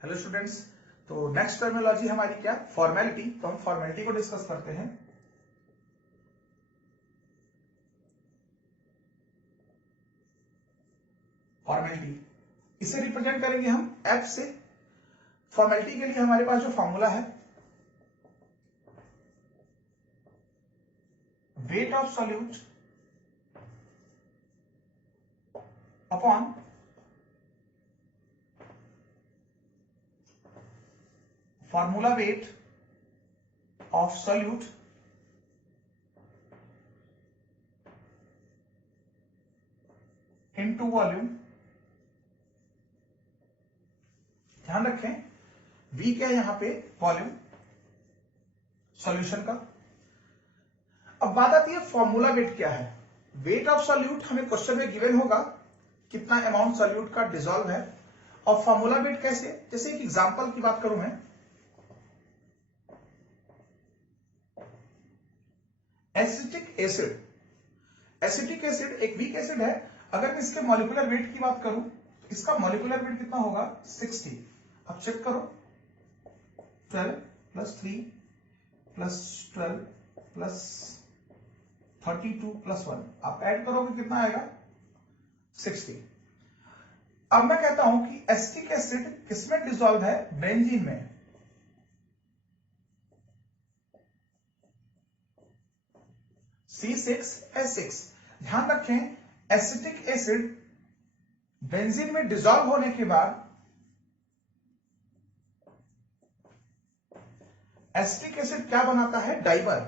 Hello students. तो next terminology हमारी क्या, फॉर्मेलिटी। तो हम फॉर्मेलिटी को डिस्कस करते हैं। फॉर्मेलिटी इसे रिप्रेजेंट करेंगे हम एफ से। फॉर्मेलिटी के लिए हमारे पास जो फॉर्मूला है, weight of solute upon formula weight of solute into volume. ध्यान रखें V क्या है यहां पे, वॉल्यूम सॉल्यूशन का। अब बात आती है फॉर्मूला वेट क्या है। वेट ऑफ सॉल्यूट हमें क्वेश्चन में गिवन होगा, कितना अमाउंट सॉल्यूट का डिसॉल्व है। और फॉर्मूला वेट कैसे, जैसे एक एग्जांपल की बात करूं मैं, एसिटिक एसिड। एसिटिक एसिड एक वीक एसिड है। अगर मैं इसके मॉलिक्यूलर वेट की बात करूं तो इसका मॉलिक्यूलर वेट कितना होगा, 60। अब चेक करो, 12 प्लस 3 प्लस 12 प्लस 32 प्लस 1, आप ऐड करोगे कितना आएगा, 60। अब मैं कहता हूं कि एसिटिक एसिड किसमें डिसॉल्व है, बेंजीन में। C6H6। ध्यान रखें एसिटिक एसिड बेंजीन में डिसॉल्व होने के बाद एसिटिक एसिड क्या बनाता है, डाइमर।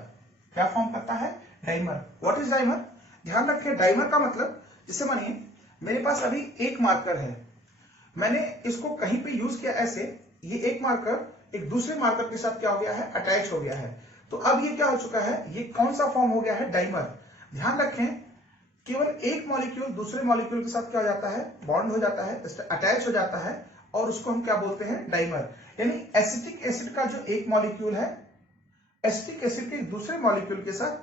क्या फॉर्म करता है, डाइमर। व्हाट इज डाइमर, ध्यान रखें डाइमर का मतलब, जैसे मानिए मेरे पास अभी एक मार्कर है, मैंने इसको कहीं पे यूज किया ऐसे, ये एक मार्कर एक दूसरे मार्कर के साथ क्या हो गया है, अटैच हो गया है। तो अब ये क्या हो चुका है, ये कौन सा फॉर्म हो गया है, डाइमर। ध्यान रखें केवल एक मॉलिक्यूल दूसरे मॉलिक्यूल के साथ क्या हो जाता है, बॉन्ड हो जाता है, अटैच हो जाता है, और उसको हम क्या बोलते हैं, डाइमर। यानी एसिटिक एसिड का जो एक मॉलिक्यूल है, एसिटिक एसिड के दूसरे मॉलिक्यूल के साथ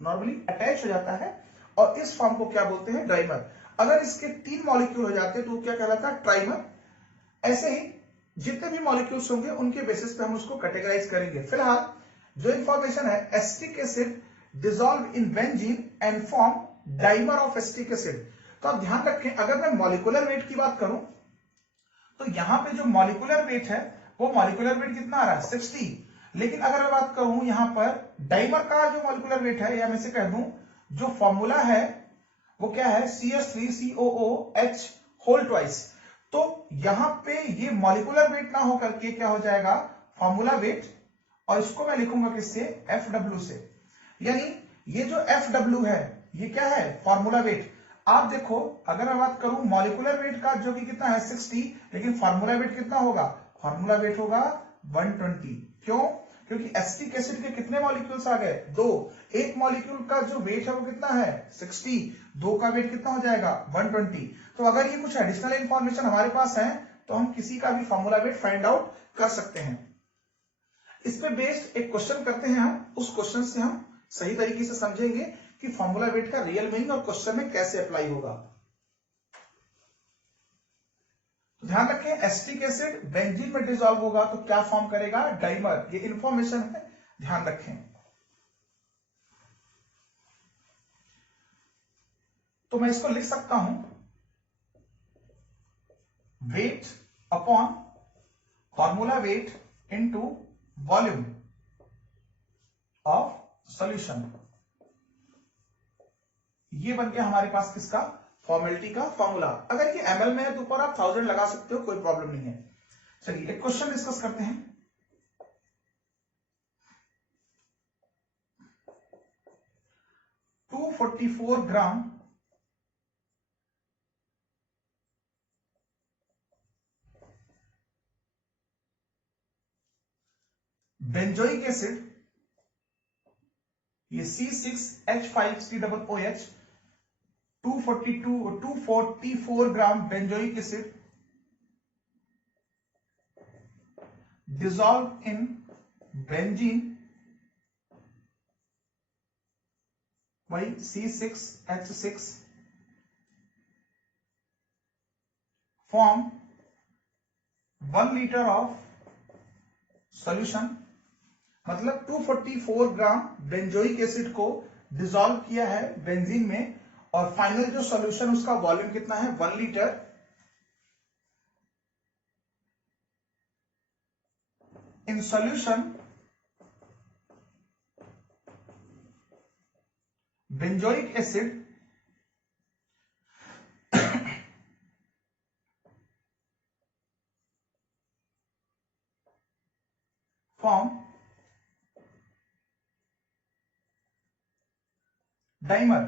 नॉर्मली अटैच हो जाता है, और इस फॉर्म को क्या बोलते हैं, डाइमर। अगर इसके 3 मॉलिक्यूल हो जाते हैं तो क्या कहलाता है, ट्राइमर। ऐसे ही जितने भी मॉलिक्यूल्स होंगे उनके बेसिस पे हम उसको कैटेगराइज करेंगे। फिलहाल जो इंफॉर्मेशन है, acetic acid dissolve in benzene and form dimer of acetic acid. तो आप ध्यान रखें, अगर मैं मॉलिक्यूलर वेट की बात करूं तो यहां पे जो मॉलिक्यूलर वेट है वो मॉलिक्यूलर वेट कितना आ रहा है, 60। लेकिन अगर मैं बात करूं यहां पर डाइमर का जो मॉलिक्यूलर वेट है, या मैं से कह दूं जो फॉर्मूला है वो क्या है, CH3COOH होल ट्वाइस। तो यहां पे ये मॉलिक्यूलर वेट ना होकर के क्या हो जाएगा, फॉर्मूला वेट, और इसको मैं लिखूंगा किससे, FW से। यानी ये जो FW है ये क्या है, फॉर्मूला वेट। आप देखो अगर मैं बात करूं मॉलिक्यूलर वेट का जो कि कितना है 60, लेकिन फॉर्मूला वेट कितना होगा, फॉर्मूला वेट होगा 120। क्यों, क्योंकि एसिटिक एसिड के कितने मॉलिक्यूल्स आ गए, 2। एक मॉलिक्यूल का जो वेट है वो कितना है, 60, 2 का वेट कितना हो जाएगा, 120। तो अगर ये कुछ एडिशनल इंफॉर्मेशन हमारे पास है तो हम किसी का भी फॉर्मूला वेट फाइंड आउट कर सकते हैं। इस पे बेस्ड एक क्वेश्चन करते हैं हम, उस क्वेश्चन से हम सही तरीके से समझेंगे कि फॉर्मूला वेट का रियल मीनिंग और क्वेश्चन में कैसे अप्लाई होगा। तो ध्यान रखें एसिटिक एसिड बेंजीन में डिसॉल्व होगा तो क्या फॉर्म करेगा, डाइमर। ये इंफॉर्मेशन है, ध्यान रखें। तो मैं इसको लिख सकता हूं, weight upon formula weight into volume of solution. ये बन गया हमारे पास किसका, फॉर्मेलिटी का फॉर्मूला। अगर ये ml में है तो ऊपर आप 1000 लगा सकते हो, कोई प्रॉब्लम नहीं है। चलिए एक क्वेश्चन डिस्कस करते हैं। टू 244 ग्राम बेंजोइक एसिड, ये C6H5COOH, 244 gram benzoic acid dissolve in benzene by C6H6 form 1 litre of solution, मतलब 244 ग्राम बेंजोइक एसिड को डिसॉल्व किया है बेंजीन में, और फाइनल जो सॉल्यूशन उसका वॉल्यूम कितना है 1 litre. In solution benzoic acid form dimer.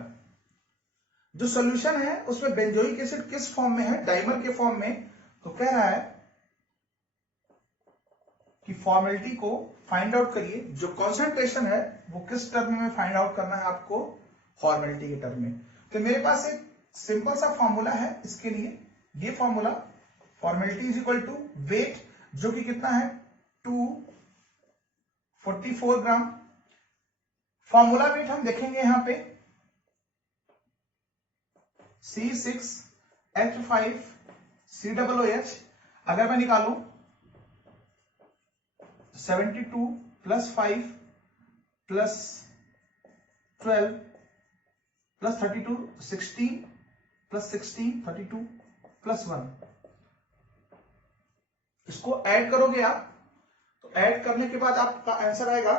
जो सॉल्यूशन है उसमें बेंजोइक एसिड किस फॉर्म में है, डाइमर के फॉर्म में। तो कह रहा है कि फॉर्मेलिटी को फाइंड आउट करिए, जो कॉन्सेंट्रेशन है वो किस टर्म में फाइंड आउट करना है आपको, फॉर्मेलिटी के टर्म में। तो मेरे पास एक सिंपल सा फॉर्मूला है इसके लिए, ये formula formality is equal to weight, जो कि कितना है 244 ग्राम। फॉर्मूला वेट हम देखेंगे यहां पे C6H5COOH, अगर मैं निकालूं 72 plus 5 plus 12 plus 32 16 plus 16 32 plus 1, इसको ऐड करोगे आप, तो ऐड करने के बाद आपका आंसर आएगा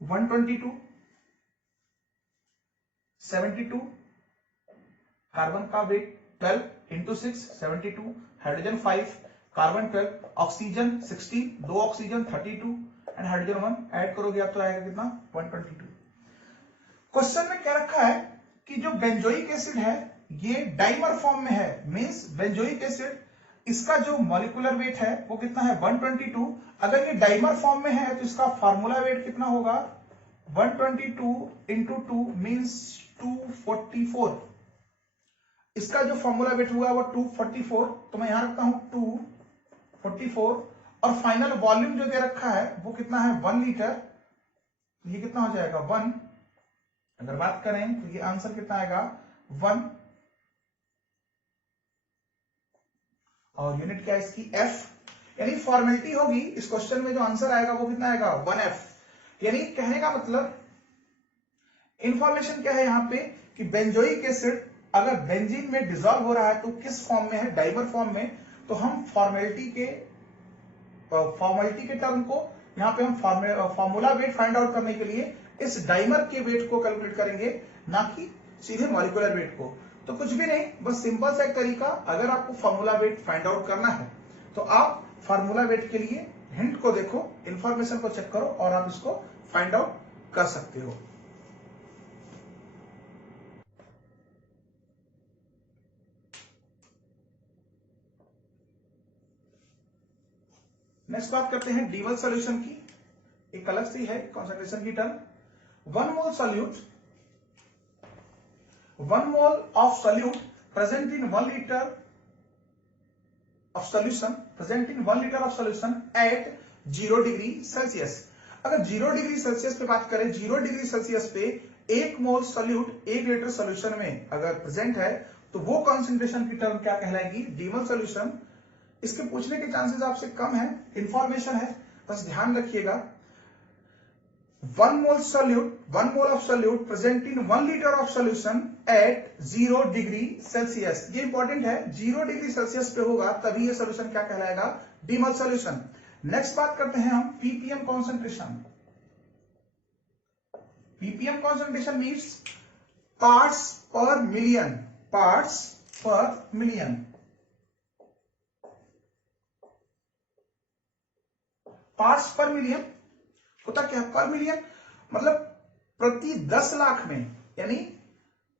122, 72, कार्बन का weight 12 into 6 72, hydrogen 5, carbon 12, oxygen 16, 2 oxygen 32 and hydrogen 1, add करोगे आप तो आएगा कितना 122। क्वेश्चन में क्या रखा है कि जो बेंजोइक एसिड है ये डाइमर फॉर्म में है, मींस बेंजोइक एसिड इसका जो मॉलिक्यूलर वेट है वो कितना है 122। अगर ये डाइमर फॉर्म में है तो इसका फार्मूला वेट कितना होगा 122 इंटू 2 मीन्स 244। इसका जो फॉर्मूला वेट हुआ वो 244, तो मैं यहां रखता हूं 244, और फाइनल वॉल्यूम जो दे रखा है वो कितना है 1 लीटर, तो ये कितना हो जाएगा 1। अगर बात करें तो ये आंसर कितना आएगा 1, और यूनिट क्या है इसकी F, यानी फॉर्मेलिटी होगी इस क्वेश्चन में जो आंसर आएगा वो कितना आएगा 1F। यानी कहने का मतलब इंफॉर्मेशन क्या है यहां पे कि बेंजोइक एसिड अगर बेंजीन में डिसॉल्व हो रहा है तो किस फॉर्म में है, डाइमर फॉर्म में। तो हम फॉर्मेलिटी के टर्म को यहां पे हम फॉर्मूला वेट फाइंड आउट करने के लिए इस डाइमर के वेट को कैलकुलेट करेंगे, ना कि सीधे मॉलिक्यूलर वेट को। तो कुछ भी नहीं, बस सिंपल सा एक तरीका, अगर आपको फॉर्मूला वेट फाइंड आउट करना है तो आप फॉर्मूला वेट के लिए हिंट को देखो, इंफॉर्मेशन को चेक करो और आप इसको फाइंड आउट कर सकते हो। नेक्स्ट बात करते हैं D1 सॉल्यूशन की, एक अलग सी है कॉन्सेंट्रेशन की term. 1 mole of solute present in 1 litre of solution at 0 degree Celsius. अगर 0 डिग्री सेल्सियस पे बात करें, 0 डिग्री सेल्सियस पे 1 मोल सॉल्यूट 1 लीटर सॉल्यूशन में अगर प्रेजेंट है तो वो कॉन्सेंट्रेशन की टर्म क्या कहलाएगी D1 सॉल्यूशन। इसके पूछने के चांसेस आपसे कम है, इंफॉर्मेशन है, बस ध्यान रखिएगा। 1 mole of solute present in 1 litre of solution at 0 degree Celsius. ये इंपॉर्टेंट है, 0 डिग्री सेल्सियस पे होगा तभी ये सॉल्यूशन क्या कहलाएगा डीमोल सॉल्यूशन। नेक्स्ट बात करते हैं हम ppm concentration. Ppm concentration means parts पर मिलियन। पार्ट्स पर मिलियन होता क्या है, पर मिलियन मतलब प्रति 10 लाख में, यानी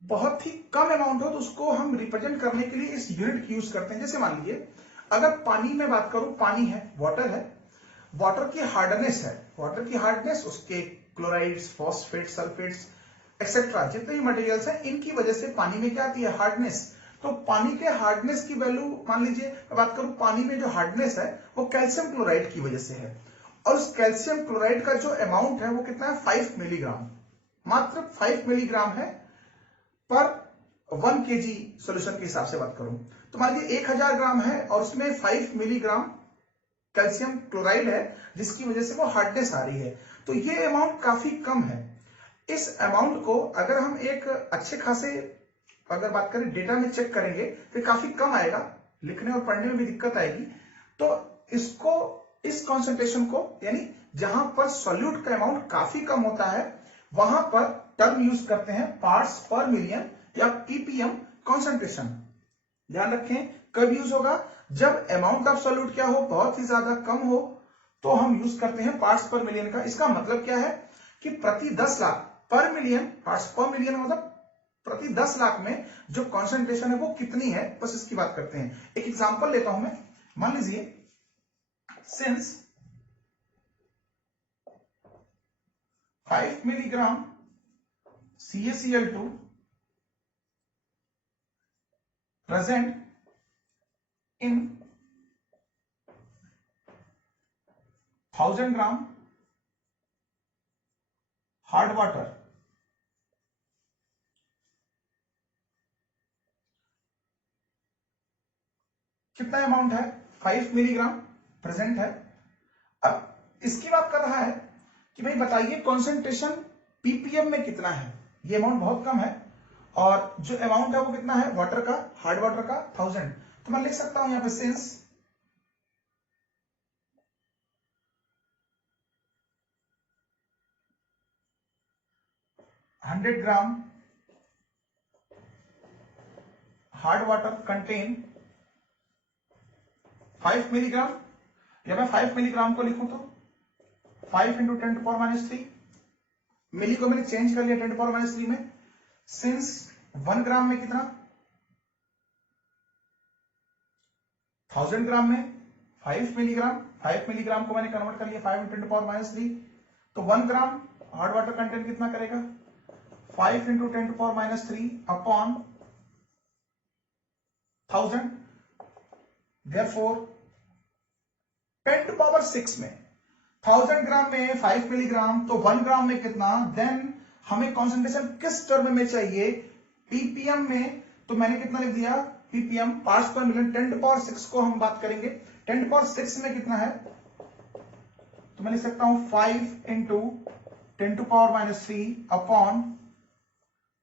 बहुत ही कम अमाउंट हो तो उसको हम रिप्रेजेंट करने के लिए इस यूनिट की यूज करते हैं। जैसे मान लीजिए अगर पानी में बात करूं, पानी है, वाटर है, वाटर की हार्डनेस उसके क्लोराइड्स, फॉस्फेट्स, सल्फेट्स एक्सेट्रा जितने भी मटेरियल्स हैं इनकी वजह से पानी में क्या आती है, हार्डनेस। तो पानी के हार्डनेस की वैल्यू मान लीजिए मैं बात करूं, पानी में जो हार्डनेस है वो कैल्शियम क्लोराइड की वजह से है, और उस कैल्शियम क्लोराइड का जो अमाउंट है वो कितना है 5 मिलीग्राम, मात्र 5 मिलीग्राम है पर 1 kg सॉल्यूशन के हिसाब से बात करूं तो मान लीजिए 1000 ग्राम है और उसमें 5 मिलीग्राम कैल्शियम क्लोराइड है जिसकी वजह से वो हार्डनेस आ रही है। तो ये अमाउंट काफी कम है। इस अमाउंट को अगर हम एक अच्छे खासे अगर बात करें डेटा में चेक करेंगे तो काफी कम आएगा, लिखने और पढ़ने में भी दिक्कत आएगी। तो इसको इस कॉन्सेंट्रेशन को यानी जहां पर सॉल्यूट का अमाउंट काफी कम होता है वहां पर टर्म यूज करते हैं पार्ट्स पर मिलियन या पीपीएम कॉन्सेंट्रेशन। ध्यान रखें कब यूज होगा, जब अमाउंट ऑफ सॉल्यूट क्या हो, बहुत ही ज्यादा कम हो, तो हम यूज करते हैं पार्ट्स पर मिलियन का। इसका मतलब क्या है कि प्रति 10 लाख पर मिलियन, पार्ट्स पर मिलियन मतलब प्रति 10 लाख में जो कॉन्सेंट्रेशन है वो कितनी है, बस इसकी बात करते हैं। एक एग्जांपल लेता हूं मैं, मान लीजिए since 5 milligram CaCl2 present in 1000 gram hard water, कितना अमाउंट है 5 मिलीग्राम प्रेजेंट है। अब इसकी बात कर रहा है कि भाई बताइए कॉन्सेंट्रेशन पीपीएम में कितना है। ये अमाउंट बहुत कम है और जो अमाउंट है वो कितना है वाटर का, हार्ड वाटर का 1000। तो मैं लिख सकता हूं यहां पे सिंस 100 ग्राम हार्ड वाटर कंटेन 5 मिलीग्राम, या मैं 5 मिलीग्राम को लिखूं तो 5 इंटू 10⁻³ मिली को मैंने चेंज कर लिया 10⁻³ में। सिंस 1 ग्राम में कितना 1000 ग्राम में 5 मिलीग्राम, 5 मिलीग्राम को मैंने कन्वर्ट कर लिया 5 इंटू 10⁻³ तो 1 ग्राम हार्ड वाटर कंटेंट कितना करेगा 5 इंटू 10⁻³ अपॉन 1000। Therefore 10⁻6 में 1000 ग्राम में 5 मिलीग्राम तो 1 ग्राम में कितना, देन हमें कॉन्सेंट्रेशन किस टर्म में चाहिए पीपीएम में, तो मैंने कितना लिख दिया पीपीएम पार्ट्स पर मिलियन। 10⁻6 को हम बात करेंगे 10⁻6 में कितना है तो मैं लिख सकता हूं 5 इंटू 10⁻³ अपॉन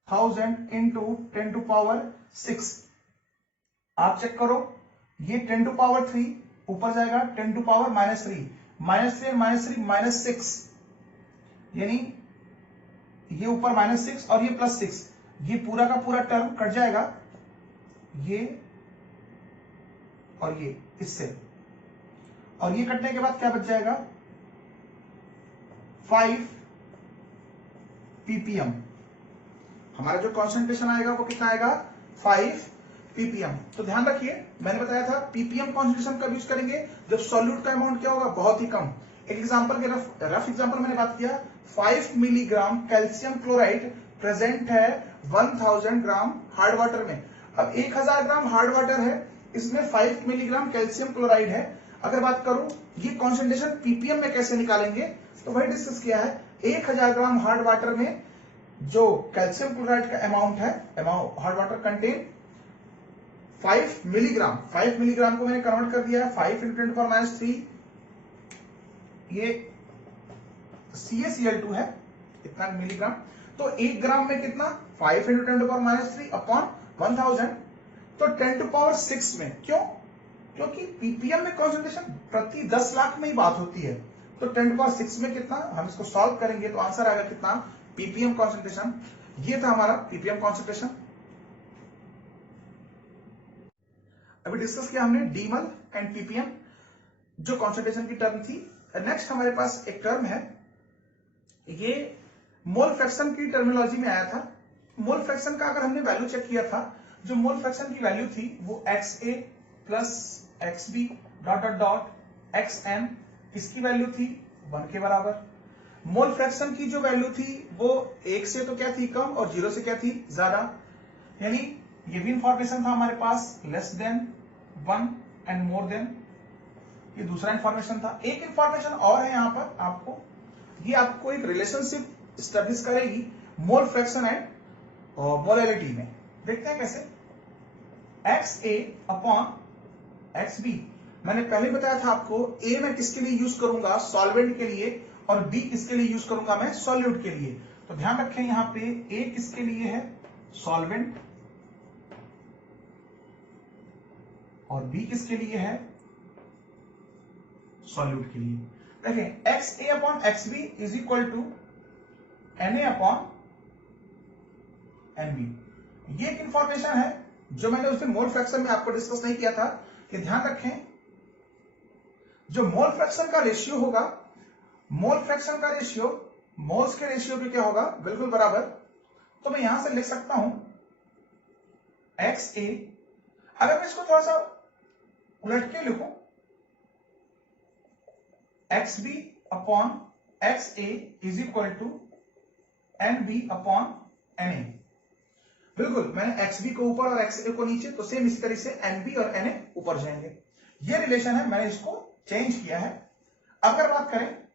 1000 इंटू 10⁻6। आप चेक करो ये 10⁻³ ऊपर जाएगा 10⁻³ -3 -3 यानी ये ऊपर -6 और ये +6, ये पूरा का पूरा टर्म कट जाएगा ये और ये इससे, और ये कटने के बाद क्या बच जाएगा 5 ppm। हमारा जो कॉन्सेंट्रेशन आएगा वो कितना आएगा 5 ppm। तो ध्यान रखिए मैंने बताया था पीपीएम कॉन्सेंट्रेशन कब यूज करेंगे जब सॉल्यूट का अमाउंट क्या होगा बहुत ही कम। एक एग्जांपल के रफ एग्जांपल मैंने बात किया 5 मिलीग्राम कैल्शियम क्लोराइड प्रेजेंट है 1000 ग्राम हार्ड वाटर में। अब 1000 ग्राम हार्ड वाटर है, इसमें 5 मिलीग्राम कैल्शियम क्लोराइड है। अगर बात करूं ये कॉन्सेंट्रेशन पीपीएम में कैसे निकालेंगे तो वही डिस्कस किया है। 1000 ग्राम हार्ड वाटर में जो कैल्शियम क्लोराइड का अमाउंट है, hard water contain 5 milligram, 5 milligram को मैंने कन्वर्ट कर दिया है 5 इंटू 10⁻³ ये CaCl2 है इतना मिलीग्राम, तो 1 ग्राम में कितना 5 इंटू 10⁻³ अपॉन 1000 तो 10⁻6 में। क्यों, क्योंकि पीपीएम में कॉन्सेंट्रेशन प्रति 10 लाख में ही बात होती है, तो 10⁻6 में कितना, हम इसको सॉल्व करेंगे तो आंसर आएगा कितना पीपीएम कॉन्सेंट्रेशन। ये था हमारा पीपीएम कॉन्सेंट्रेशन। अभी डिस्कस किया हमने डीमल एंड पीपीएम जो कॉन्सेंट्रेशन की टर्म थी। नेक्स्ट हमारे पास एक टर्म है, ये मोल फ्रैक्शन की टर्मिनोलॉजी में आया था। मोल फ्रैक्शन का अगर हमने वैल्यू चेक किया था, जो मोल फ्रैक्शन की वैल्यू थी वो XA plus XB dot dot dot XN, इसकी वैल्यू थी 1 के बराबर। मोल फ्रैक्शन की जो वैल्यू थी वो 1 से तो क्या थी कम और 0 से क्या थी ज्यादा, यानी ये भी इंफॉर्मेशन था हमारे पास less than 1 and more than. ये दूसरा इंफॉर्मेशन था। एक इंफॉर्मेशन और है यहाँ पर आपको, ये आपको एक रिलेशनशिप स्टैब्लिश करेगी मोल फ्रैक्शन एंड मोलैलिटी में। देखते हैं कैसे। XA अपॉन XB, मैंने पहले बताया था आपको A मैं किसके लिए यूज करूंगा, सॉल्वेंट के लिए, और B किसके लिए यूज करूंगा मैं, सॉल्यूट के लिए। तो ध्यान रखें यहाँ पे A किसके लिए है, सॉल्वेंट, और B किसके लिए है, सॉल्यूट के लिए। देखें XA upon XB is equal to Na upon NB। ये एक इंफॉर्मेशन है जो मैंने उस दिन मोल फ्रैक्शन में आपको डिस्कस नहीं किया था, कि ध्यान रखें जो मोल फ्रैक्शन का रेशियो होगा, मोल फ्रैक्शन का रेशियो मोल्स के रेशियो पे क्या होगा, बिल्कुल बराबर। तो मैं यहां से लिख सकता हूं XA, अगर मैं इसको थोड़ा सा उलट के लिखूं, XB upon XA is equal to NB upon NA। बिल्कुल, मैंने XB को ऊपर और XA को नीचे, तो सेम इसी तरीके से NB और NA ऊपर जाएंगे। ये रिलेशन है, मैंने इसको चेंज किया है। अगर बात करें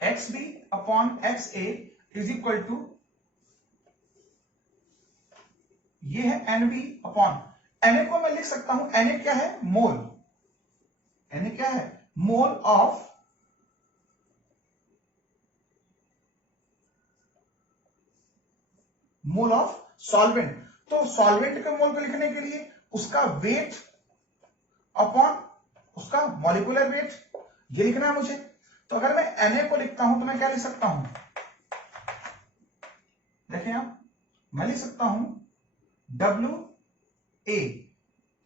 XB upon XA is equal to, ये है NB अपॉन NA को मैं लिख सकता हूं, NA क्या है, मोल। NA क्या है, मोल ऑफ सॉल्वेंट। तो सॉल्वेंट के मोल को लिखने के लिए उसका वेट अपॉन उसका मॉलिक्यूलर वेट, ये लिखना है मुझे। तो अगर मैं Na को लिखता हूं तो मैं क्या लिख सकता हूं, देखें आप, मैं लिख सकता हूं WA।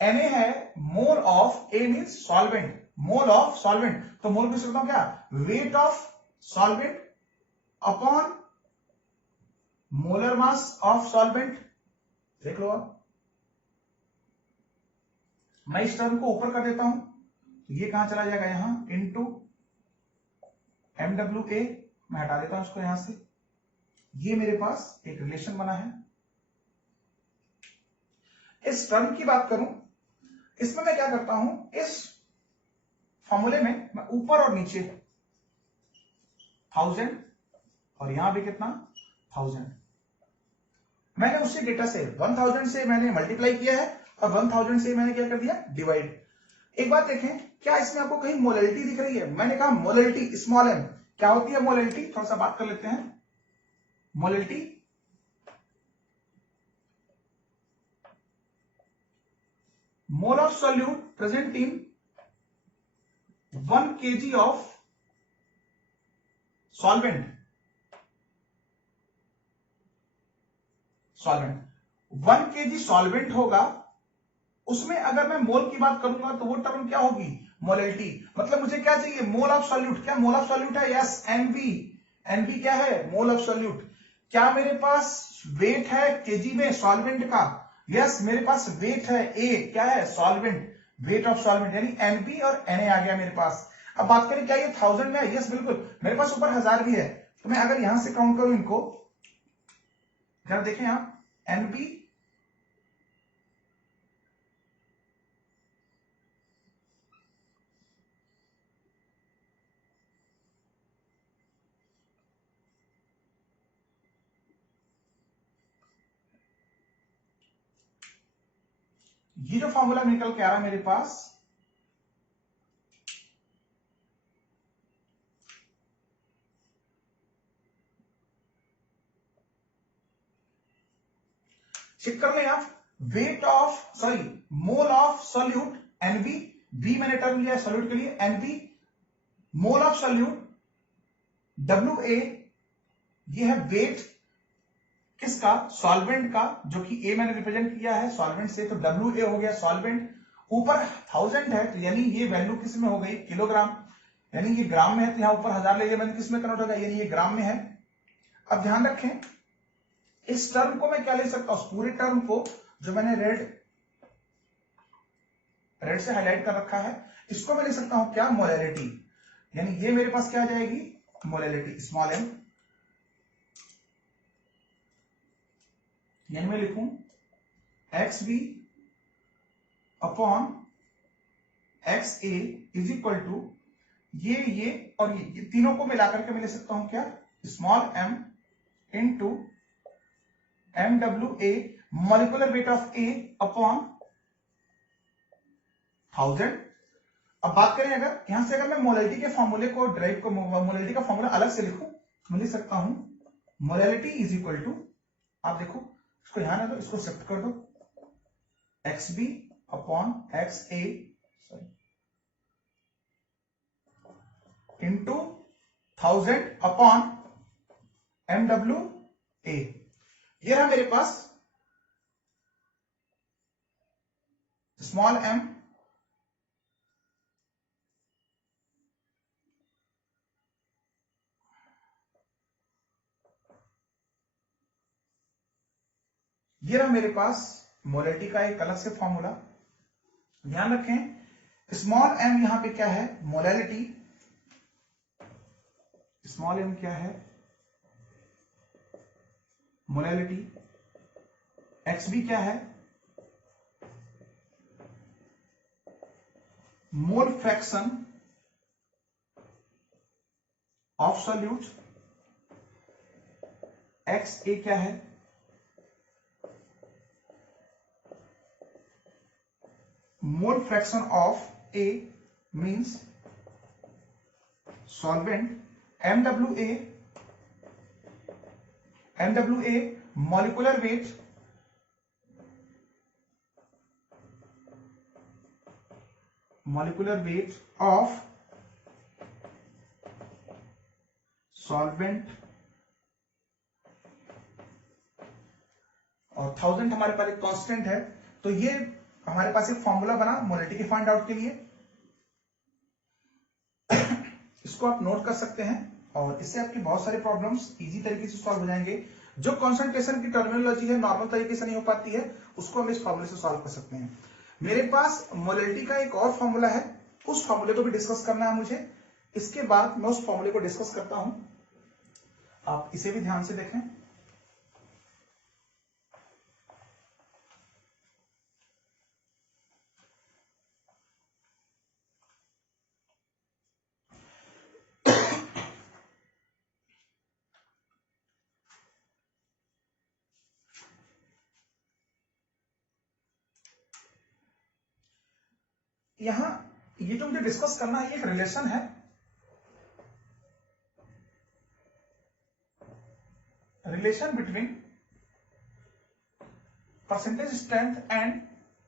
Na है mole of, A means solvent, mole of solvent, तो मोल लिख सकता हूं क्या, weight of solvent upon molar mass of solvent. देख लो आप, मैं इस टर्म को ऊपर कर देता हूं, तो ये कहां चला जाएगा, यहां इनटू MWA, मैं हटा देता हूं इसको यहां से। ये मेरे पास एक रिलेशन बना है। इस टर्म की बात करूं, इसमें मैं क्या करता हूं, इस फॉर्मूले में मैं ऊपर और नीचे 1000 और यहां भी कितना 1000, मैंने उसी डेटा से 1000 से मैंने मल्टीप्लाई किया है और 1000 से मैंने क्या कर दिया, डिवाइड। एक बात देखें, क्या इसमें आपको कहीं मोलैलिटी दिख रही है, मैंने कहा मोलैलिटी स्मॉल m, क्या होती है मोलैलिटी, थोड़ा सा बात कर लेते हैं। Molality mole of solute present in 1 kg of solvent, 1 kg solvent होगा, उसमें अगर मैं मोल की बात करूंगा तो वो टर्म क्या होगी, मोलैलिटी। मतलब मुझे क्या चाहिए, मोल ऑफ सॉल्यूट। क्या मोल ऑफ सॉल्यूट है, यस NB। NB क्या है, मोल ऑफ सॉल्यूट। क्या मेरे पास वेट है केजी में सॉल्वेंट का, यस मेरे पास वेट है A, क्या है, सॉल्वेंट, वेट ऑफ सॉल्वेंट, यानी NB और Na आ गया मेरे पास। अब बात करें क्या ये 1000 में है, यस बिल्कुल, मेरे पास ऊपर 1000 भी है। तो मैं अगर यहां से काउंट करूं इनको, जरा देखें आप, NB ये जो फॉर्मूला निकल के आ रहा है मेरे पास, चेक कर लें आप, weight of sorry mole of solute NB, B मैंने टर्म लिया है सॉल्यूट के लिए, NB mole of solute, WA ये है वेट किसका, सॉल्वेंट का, जो कि A मैंने रिप्रेजेंट किया है सॉल्वेंट से, तो WA हो गया सॉल्वेंट, ऊपर 1000 है, तो यानी ये वैल्यू किस में हो गई, किलोग्राम, यानी ये ग्राम में है, तो यहां ऊपर 1000 ले लिया मैंने, किस में कन्वर्ट होगा, यानी ये ग्राम में है। अब ध्यान रखें, इस टर्म को मैं क्या ले सकता हूं, पूरे टर्म को जो मैंने रेड से हाईलाइट कर रखा है, इसको मैं ले सकता हूं क्या, मोलैलिटी, यानी ये मेरे पास क्या आ जाएगी, मोलैलिटी स्मॉल m, यानी मैं लिखूं XB upon X A is equal to ये और ये तीनों को मिलाकर के मैं ले सकता हूं क्या, small m into MWA molecular weight of A upon 1000। अब बात करें अगर यहां से अगर मैं मोलैलिटी के फॉर्मूले को ड्राइव को मोलैलिटी का फॉर्मूला अलग से लिखूं, मैं लिख सकता हूं मोलैलिटी इज इक्वल टू, आप देखो इसको यहां ना दो, इसको शिफ्ट कर दो, XB upon XA into 1000 upon MWA। ये रहा मेरे पास स्मॉल m ये रहा मेरे पास मोलैलिटी का एक अलग से फॉर्मूला। ध्यान रखें स्मॉल m यहां पे क्या है, मोलैलिटी, स्मॉल m क्या है, मोलैलिटी, XB क्या है, mole fraction of solute, XA क्या है, mole fraction of A means solvent, MWA molecular weight, of solvent और 1000 हमारे पास एक कांस्टेंट है। तो ये हमारे पास एक फॉर्मूला बना मोलैलिटी के फाइंड आउट के लिए। इसको आप नोट कर सकते हैं और इससे आपकी बहुत सारे प्रॉब्लम्स इजी तरीके से सॉल्व हो जाएंगे। जो कंसंट्रेशन की टर्मिनोलॉजी है नॉर्मल तरीके से नहीं हो पाती है, उसको हम इस फॉर्मूले से सॉल्व कर सकते हैं। मेरे पास मोलैलिटी का एक और फॉर्मूला है, उस फॉर्मूले को भी डिस्कस करना है मुझे। इसके बाद मैं उस फॉर्मूले को डिस्कस करता हूं, आप इसे भी ध्यान से देखें। यहां ये जो मुझे डिस्कस करना है, एक रिलेशन है, relation between percentage strength and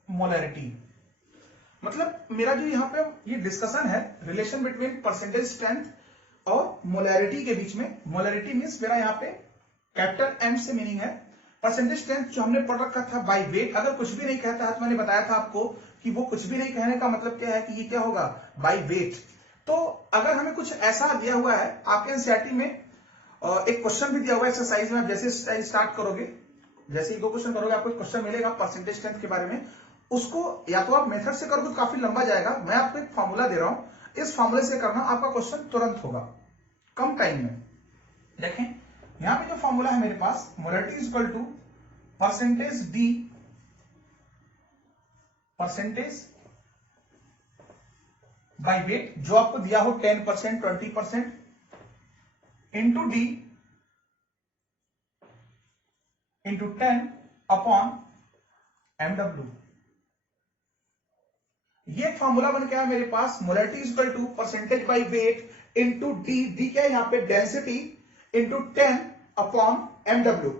molality. मतलब मेरा जो यहां पे ये डिस्कशन है रिलेशन बिटवीन परसेंटेज स्ट्रेंथ और मोलैलिटी के बीच में। मोलैलिटी मींस मेरा यहां पे कैपिटल M से मीनिंग है। परसेंटेज स्ट्रेंथ जो हमने पढ़ रखा था बाय वेट, अगर कुछ भी नहीं कहता है तो मैंने बताया था आपको कि वो कुछ भी नहीं कहने का मतलब क्या है कि ये क्या होगा, बाय वेट। तो अगर हमें कुछ ऐसा दिया हुआ है, आपके एनसीईआरटी में एक क्वेश्चन भी दिया हुआ है एक्सरसाइज में, आप जैसे स्टार्ट करोगे, जैसे ही 2 क्वेश्चन करोगे आपको क्वेश्चन मिलेगा परसेंटेज स्ट्रेंथ के बारे में। उसको या तो आप मेथड से करोगे तो काफी लंबा जाएगा, मैं आपको एक फॉर्मूला दे रहा हूं, इस फॉर्मूले से करना, आपका क्वेश्चन तुरंत होगा कम टाइम में। देखें यहां पे जो फॉर्मूला है मेरे पास, molality is equal to percentage d, percentage by weight, जो आपको दिया हो 10%, 20%, into d into 10 upon MW। ये फॉर्मूला बन के आया मेरे पास, molality is equal to percentage by weight into d, d क्या है यहां पे, डेंसिटी, इंटू 10 अपॉन MW।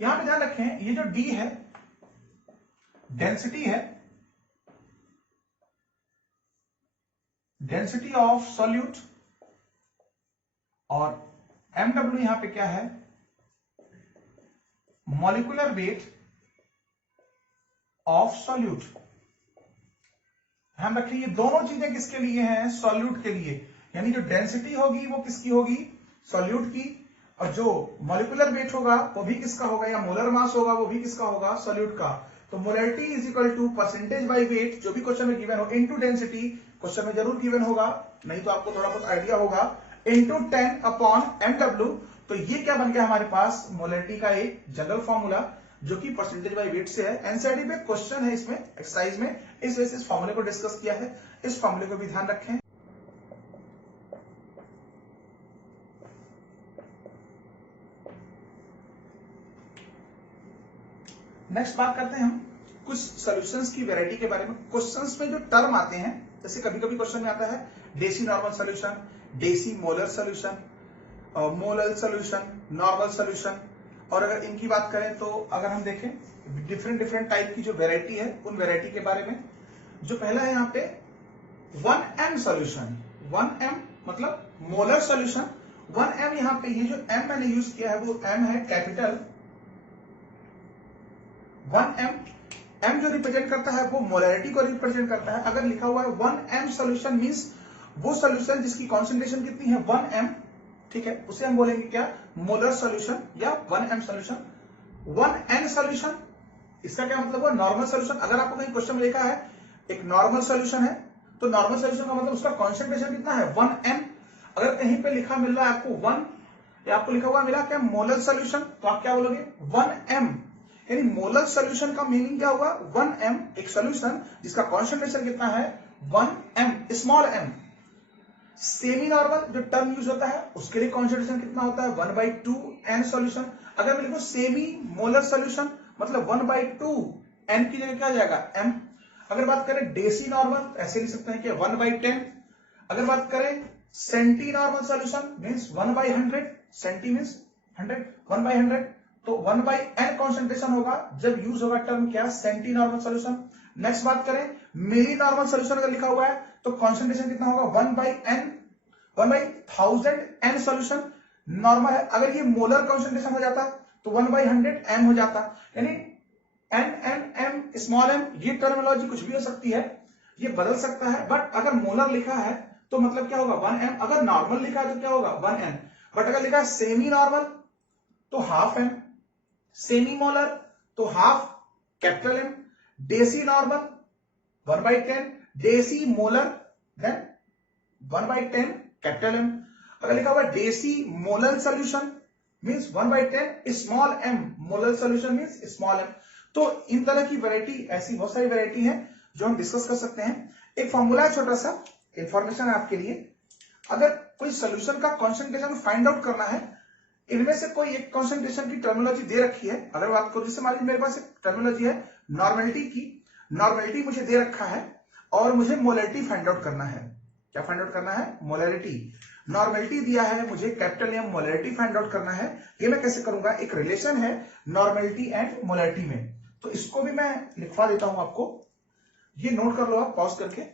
यहां पे ध्यान रखें ये जो डी है डेंसिटी है, डेंसिटी ऑफ सॉल्यूट, और MW यहां पे क्या है, मॉलिक्यूलर वेट ऑफ सॉल्यूट। ध्यान रखिए ये दोनों चीजें किसके लिए हैं, सॉल्यूट के लिए। यानी जो डेंसिटी होगी वो किसकी होगी, सॉल्यूट की, और जो मॉलिक्यूलर वेट होगा वो भी किसका होगा, या मोलर मास होगा वो भी किसका होगा, सॉल्यूट का। तो molality is equal to percentage by weight, जो भी क्वेश्चन में गिवन हो, इनटू डेंसिटी, क्वेश्चन में जरूर गिवन होगा, नहीं तो आपको थोड़ा बहुत आइडिया होगा, इनटू 10 अपॉन MW। तो ये क्या बन गया हमारे पास, मोलैलिटी का एक जनरल फॉर्मूला। जो कि परसेंटेज बाय वेट से है। एनसीईआरटी पे क्वेश्चन है इसमें एक्सरसाइज में, इस वजह से इस फॉर्मूले को डिस्कस किया है, इस फॉर्मूले को भी ध्यान रखें। नेक्स्ट बात करते हैं हम कुछ सॉल्यूशंस की वैरायटी के बारे में। क्वेश्चंस में जो टर्म आते हैं, जैसे कभी कभी क्वेश्चन में आता है deci normal solution, deci molar solution, molar solution, normal solution. और अगर इनकी बात करें तो अगर हम देखें डिफरेंट टाइप की जो वैरायटी है उन वैरायटी के बारे में, जो पहला है यहाँ पे 1m सॉल्यूशन। 1m मतलब मोलर सॉल्यूशन। 1m यहाँ पे ये जो m मैंने यूज किया है वो m है कैपिटल 1m। m जो रिप्रेजेंट करता है वो मोलरिटी को रिप्रेजेंट करता है। अगर लिखा हुआ है 1m सॉल्यूशन मींस वो सॉल्यूशन जिसकी कॉन्सेंट्रेशन कितनी है 1m, ठीक है, उसे हम बोलेंगे क्या, मोलर सॉल्यूशन या 1m सॉल्यूशन। 1n सॉल्यूशन, इसका क्या मतलब है, नॉर्मल सॉल्यूशन। अगर आपको कहीं क्वेश्चन में लिखा है एक नॉर्मल सॉल्यूशन है तो नॉर्मल सॉल्यूशन का मतलब उसका कॉन्सेंट्रेशन कितना है 1m। अगर कहीं पे लिखा मिल रहा है आपको 1 या आपको लिखा हुआ मिला क्या मोलर सॉल्यूशन, तो आप क्या बोलोगे 1m। यानी मोलर सॉल्यूशन का मीनिंग क्या होगा 1m, एक सॉल्यूशन जिसका कॉन्सेंट्रेशन कितना है 1m, small m। Semi normal जो टर्म यूज होता है उसके लिए कॉन्सेंट्रेशन कितना होता है 1/2n सॉल्यूशन। अगर मैं लिखूं सेमी मोलर सॉल्यूशन मतलब 1/2n की जगह क्या आ जाएगा m। अगर बात करें डेसी नॉर्मल ऐसे लिख सकते हैं कि 1/10। अगर बात करें centi normal solution means 1/100, centi means 100, 1/100, तो 1/n कॉन्सेंट्रेशन होगा जब यूज होगा टर्म क्या सेंटी नॉर्मल सॉल्यूशन। नेक्स्ट बात करें मिली नॉर्मल सॉल्यूशन अगर लिखा हुआ है तो कॉन्सेंट्रेशन कितना होगा 1/n, 1/1000n सॉल्यूशन नॉर्मल है। अगर ये मोलर कॉन्सेंट्रेशन हो जाता तो 1/100m हो जाता। यानी n स्मॉल m, ये टर्मिनोलॉजी कुछ भी हो सकती है, ये बदल सकता है, बट अगर मोलर लिखा है तो मतलब क्या होगा 1m। अगर नॉर्मल लिखा है तो क्या होगा 1n, बट अगर लिखा है सेमी नॉर्मल तो हाफ m, सेमी मोलर तो half capital M, deci normal 1/10, deci molar then 1/10 capital M। अगर लिखा हुआ deci molar solution means 1/10 small m, molar solution means small m। तो इन तरह की वैरायटी, ऐसी बहुत सारी वैरायटी है जो हम डिस्कस कर सकते हैं। एक फॉर्मूला है, छोटा सा इंफॉर्मेशन है आपके लिए। अगर कोई सॉल्यूशन का कॉन्सेंट्रेशन फाइंड आउट करना है, इनमें से कोई एक कॉन्सेंट्रेशन की टर्मिनोलॉजी दे रखी है, अगर बात करो जैसे मान लीजिए मेरे पास एक टर्मिनोलॉजी है नॉर्मेलिटी की, नॉर्मेलिटी मुझे दे रखा है और मुझे मोलरिटी फाइंड आउट करना है। क्या फाइंड आउट करना है, मोलरिटी। नॉर्मेलिटी दिया है मुझे capital M, molarity find out करना है। ये मैं कैसे करूंगा, एक रिलेशन है नॉर्मेलिटी एंड मोलरिटी में, तो इसको भी मैं लिखवा देता हूं आपको, ये नोट कर लो आप पॉज करके।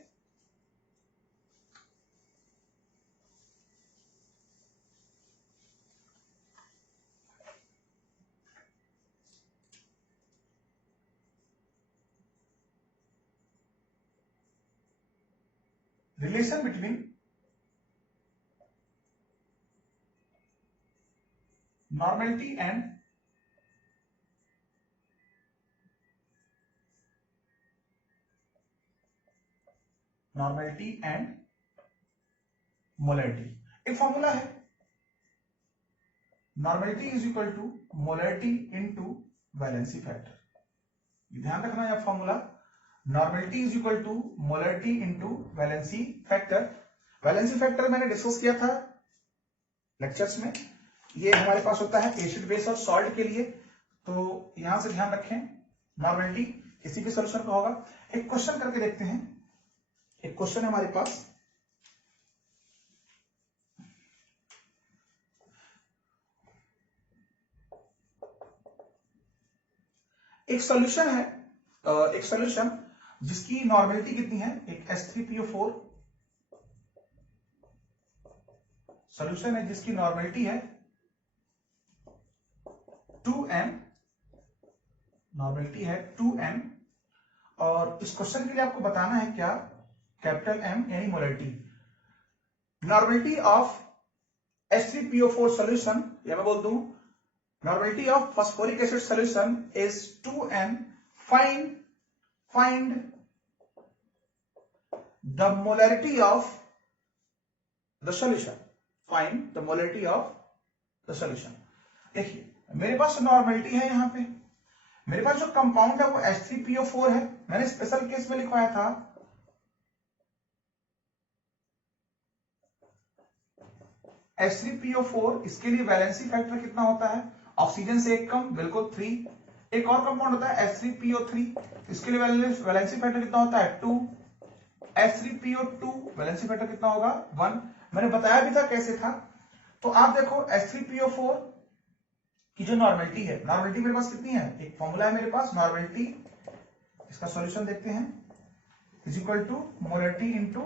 Relation between normality and molarity। एक फॉर्मूला है normality is equal to molarity into valency factor. ध्यान रखना है formula, normality is equal to molarity into valency factor. Valency factor मैंने डिस्कस किया था लेक्चर्स में, ये हमारे पास होता है एसिड बेस और सॉल्ट के लिए, तो यहां से ध्यान रखें नॉर्मेलिटी किसी भी सॉल्यूशन का होगा। एक क्वेश्चन करके देखते हैं, एक क्वेश्चन है हमारे पास, एक सॉल्यूशन है, एक सॉल्यूशन जिसकी नॉर्मेलिटी कितनी है, एक H3PO4 सॉल्यूशन है जिसकी नॉर्मेलिटी है 2m, नॉर्मेलिटी है 2m, और इस क्वेश्चन के लिए आपको बताना है क्या, कैपिटल M यानी molarity. Normality of H3PO4 solution, या मैं बोल दूं normality of phosphoric acid solution is 2m, find the molarity of the solution, find the molarity of the solution। देखिए मेरे पास नॉर्मेलिटी है, यहाँ पे मेरे पास जो कंपाउंड है वो H3PO4 है, मैंने स्पेशल केस में लिखवाया था H3PO4, इसके लिए वैलेंसी फैक्टर कितना होता है, ऑक्सीजन से एक कम, बिल्कुल 3। एक और कंपाउंड होता है H3PO3, इसके लिए वैलेंसी फैक्टर कितना होता है 2। H3PO2 वैलेंसी फैक्टर कितना होगा 1। मैंने बताया भी था कैसे था। तो आप देखो H3PO4 की जो नॉर्मेलिटी है, नॉर्मेलिटी मेरे पास कितनी है, एक फॉर्मूला है मेरे पास नॉर्मेलिटी, इसका सॉल्यूशन देखते हैं, is equal to molarity into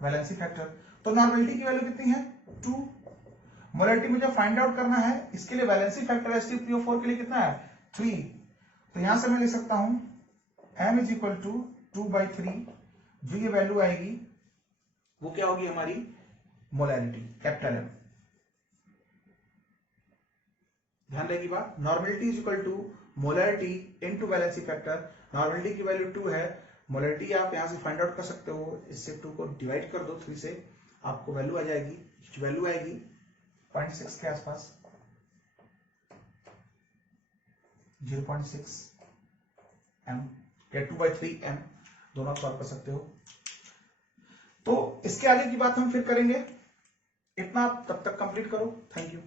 valency factor. तो नॉर्मेलिटी की वैल्यू कितनी है 2, मोलरिटी मुझे फाइंड आउट करना है, इसके लिए वैलेंसी फैक्टर H3PO4 के लिए कितना है 3। तो यहां से मैं लिख सकता हूं m इज इक्वल टू 2/3, जो ये वैल्यू आएगी वो क्या होगी हमारी मोलैरिटी, कैपिटल M। ध्यान रहेगी बात, normality is equal to molarity into valency factor. Normality की वैल्यू 2 है, मोलैरिटी आप यहां से फाइंड आउट कर सकते हो, इससे 2 को डिवाइड कर दो 3 से, आपको वैल्यू आ जाएगी, वैल्यू आएगी 0.6 के आसपास, 0.6 m या 2/3 m, दोनों आप सॉल्व कर सकते हो। तो इसके आगे की बात हम फिर करेंगे, इतना आप तब तक कंप्लीट करो। Thank you.